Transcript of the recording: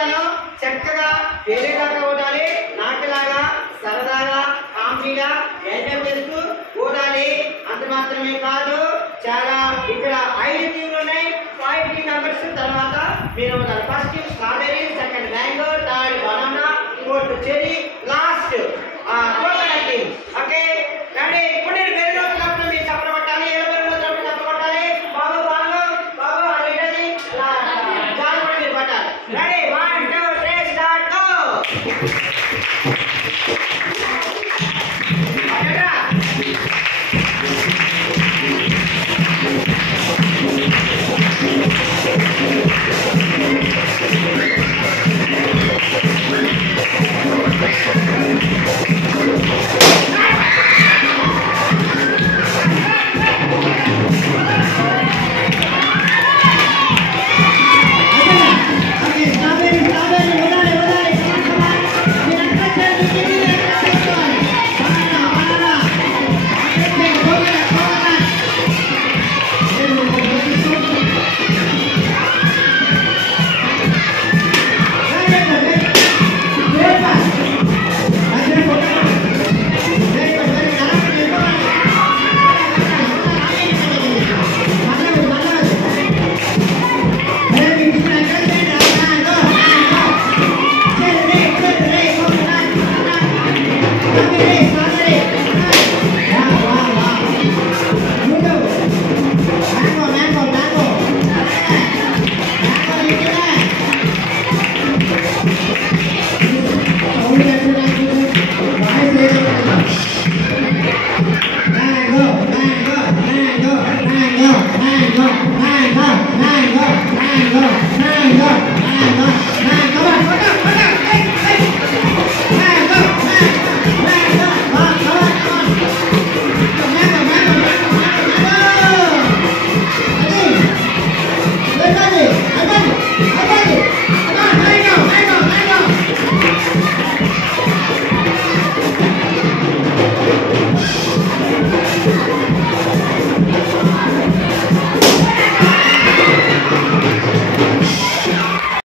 చెప్తాను చక్కగా వేరేలాగా ఉండాలి, నాకులాగా సరదాగా కామెడీగా ఎంజాయ్ చేస్తూ కూడాలి. అంత మాత్రమే కాదు, చాలా ఇక్కడ 5 టీంలు ఉన్నాయి, 5 టీం మెంబర్స్. తర్వాత మీరు first team strawberry, second mango, third banana, fourth cherry, last coconut team. Okay ready? ఇప్పుడు నేను వేరే రోజులప్పుడు మీరు చప్పట్లు కొట్టాలి, ఏ రోజులప్పుడు చప్పట్లు కొట్టాలి. బాబు బాబు బాబు అది చాలా కూడా మీరు కొట్టాలి. రెడీ? 1 2 3 start go. Mango.